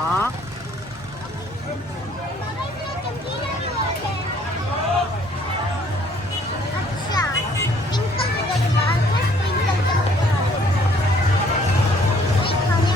हाँ अच्छा pink colour के बाल को स्प्रिंकल करते हैं ये खाने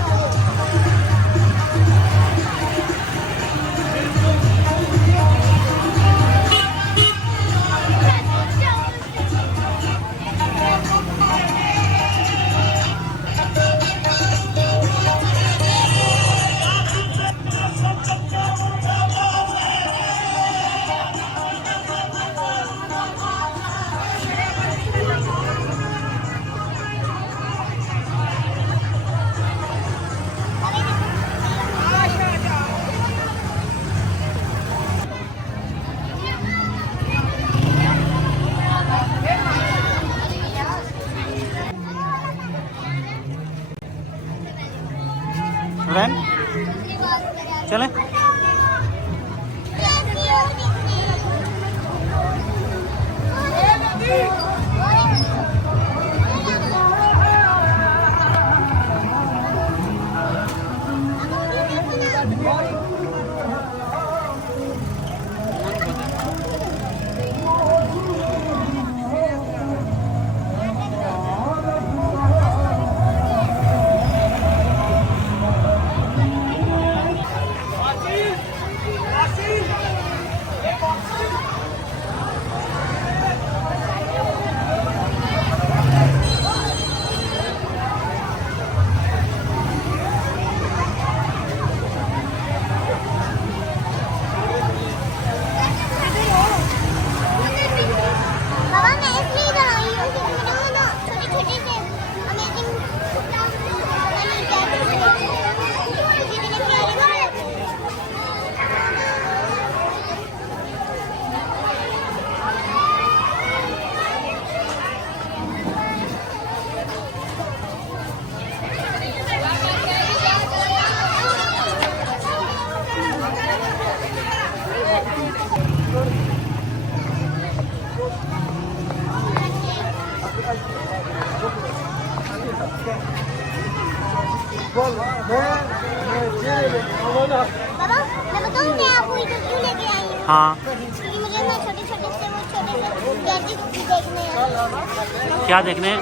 रैन चले बाबा मैं इसलिए इधर आई हूँ क्योंकि मुझे ना छोटे छोटे से अमेजिंग बाबा मैं बताऊँ मैं आपको इधर क्यों लेके आई हूँ हाँ क्योंकि मुझे ना छोटे छोटे से वो छोटे से गैजेट्स देखने हैं क्या देखने